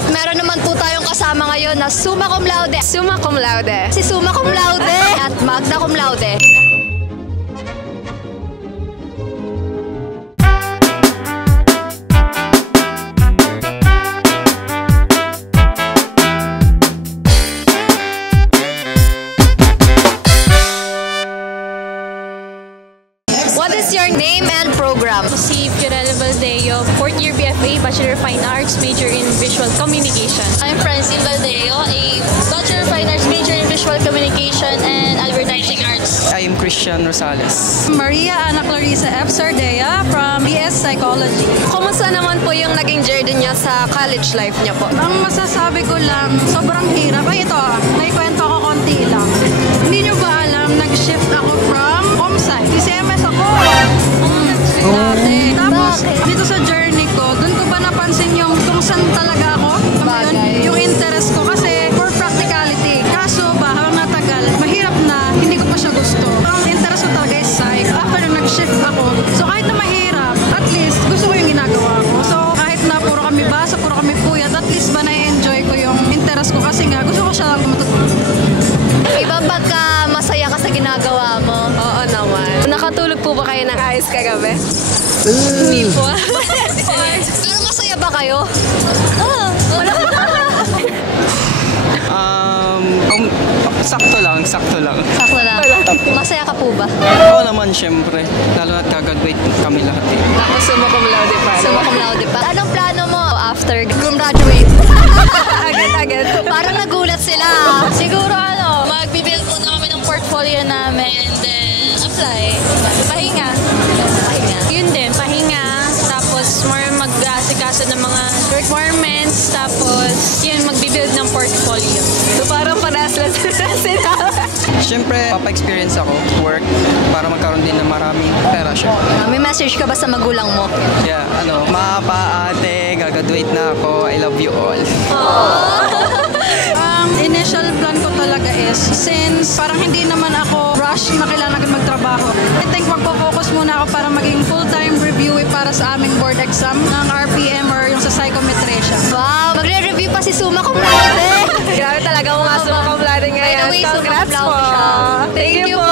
At meron naman po tayong kasama ngayon na summa cum laude. Summa cum laude. Si summa cum laude at magna cum laude. What is your name and program? Si Fiorella Valdeo, 4th year BFA, Bachelor of Fine Arts, major in Visual Communication. I'm Francine Valdeo, a Bachelor of Fine Arts, major in Visual Communication and Advertising Arts. I'm Christian Rosales. Maria Ana Clarissa F. Sardea from BS Psychology. Kumusta naman po yung naging journey niya sa college life niya po? Ang masasabi ko lang, sobrang hirap. Ay ito, naikwento ko konti lang. Hindi nyo ba alam, nag-shift ako from ComSci. CMS ako. Dati. Tapos, dito sa journey ko, doon ko ba napansin yung kung saan talaga ako? Yung interest ko kasi for practicality. Kaso ba, habang natagal, mahirap na, hindi ko pa siya gusto. Ang interest ko talaga is psych. After na nag-shift ako, so kahit na mahirap, at least gusto ko yung ginagawa ko. So kahit na puro kami basa, puro kami puyat, at least ba na-enjoy ko yung interest ko kasi nga gusto ko siya lang matutunan. Iba pagka masaya ka sa ginagawa mo. Oo naman. Nakatulog po ba kayo ng ayos kagabi? Hindi po. Pero masaya ba kayo? Sakto lang. Sakto lang. Masaya ka po ba? Oo naman, syempre. Lalo na't gagraduate kami lahat eh. Tapos summa cum laude pa. Summa cum laude pa. Anong plano mo after graduate? Agad. Parang nagulat sila. Siguro magbibuild muna kami ng portfolio namin and then apply. Pahinga. Yun din, pahinga. Tapos more mag-asikaso ng mga requirements. Tapos yun, magbibuild ng portfolio. So parang panas lang sila. Syempre, papa-experience ako, work, para magkaroon din ng maraming pera siya. May message ka ba sa magulang mo? Yeah, ma, pa, ate, gagraduate na ako, I love you all. Ang initial plan ko talaga is, since parang hindi naman ako rush na kailangan magtrabaho, I think magpo-focus muna ako para maging full-time reviewee para sa aming board exam ng RPM or yung sa psychometria. Wow! Magre-review pa si summa cum laude. Grabe talaga mga summa cum laude ngayon. By the way, summa cum Congrats laude po. siya. Thank you po.